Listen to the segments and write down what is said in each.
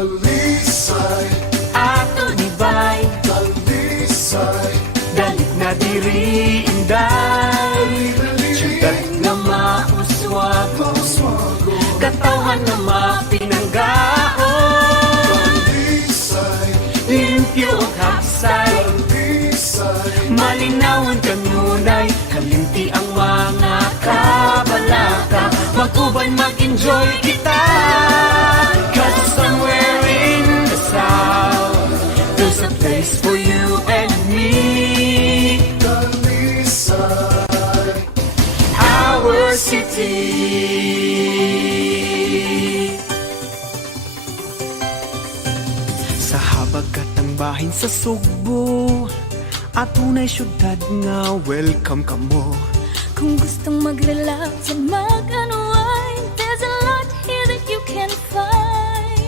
Dalisay, ato nibay, dalisay, dalit na diri inday. Siyudad nga mauswag, maswago. katawhan nga mapinanggaon. Dalisay, Limpyo ang hapsay, dalisay, malinawon kanunay, kalimti ang mga kabalaka. Mag-uban, mag-enjoy kita, 'cause somewhere in the south there's a place for you and me. dalisay, Our city. Sa habag katang bahin sa Sugbo, atunay syudad nga welcome kamo. Kung gustong mag-relax at mag-unwind, there's a lot here that you can find.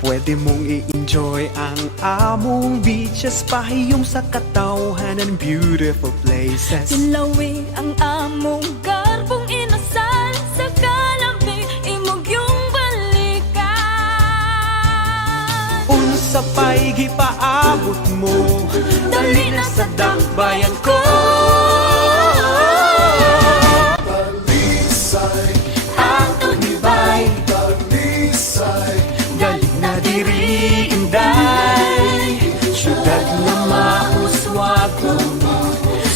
Pwede mong i-enjoy ang among beaches, pahiyom sa katawhanan, beautiful places. Tilawi ang among garbong inasal, sa kalampi imog yung balikan. Unsa pa'y gipaabot mo, dali na sa dakbayan ko. dalisay, Ato nibay, dalisay, dali na diri inday. Syudad na mauswag,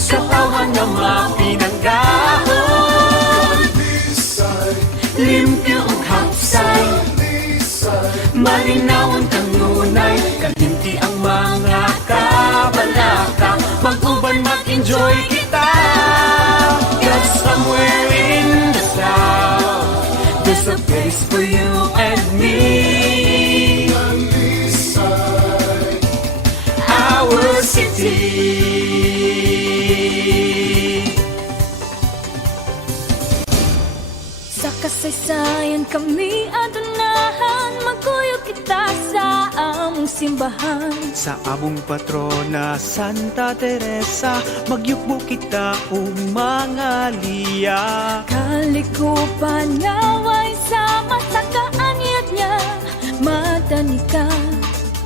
katawhan na mapinanggaon. dalisay, Limpyo ang hapsay, dalisay, malinawon kang nunay, kalimti ang mga kabalaka. Mag-uban, mag-enjoy kita, 'cause somewhere in the south there's a place for you and me. dalisay, Our city. Sa kasaysayan kami adunahan, magkuyog kita sa among simbahan. Sa among patrona Santa Teresa, magyukbo kita o mga liya. Kalikupan ngaway sama sa kaanyat niya, madani ka.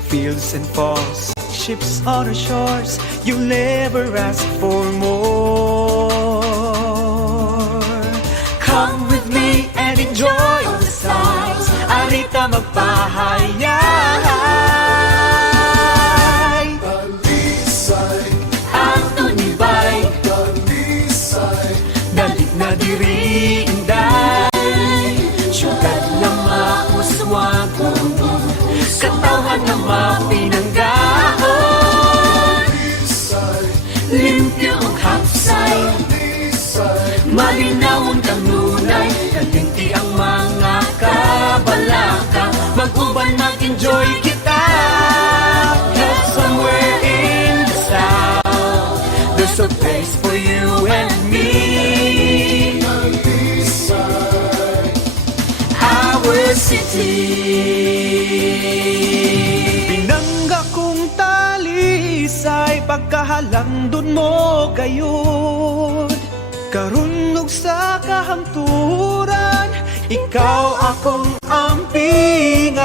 Fields and falls, ships on our shores, you'll never ask for more. Come with me and enjoy all the sights, arita magpahayay. dalisay, Ato nibay, dalisay, dalit na diri inday. Syudad na mauswag, katawhan na mapinanggaon. dalisay, Limpyo ang hapsay, dalisay, malinawon kang nunay, kalinti ang mga kabalaka. Mag-uban, mag-enjoy kita, 'cause somewhere in the south there's a place for you and me. dalisay, Our city. Pinangga kong talisay, pagkahalandon mo gayud. Karunog sa kahangturan, ikaw akong ampingan.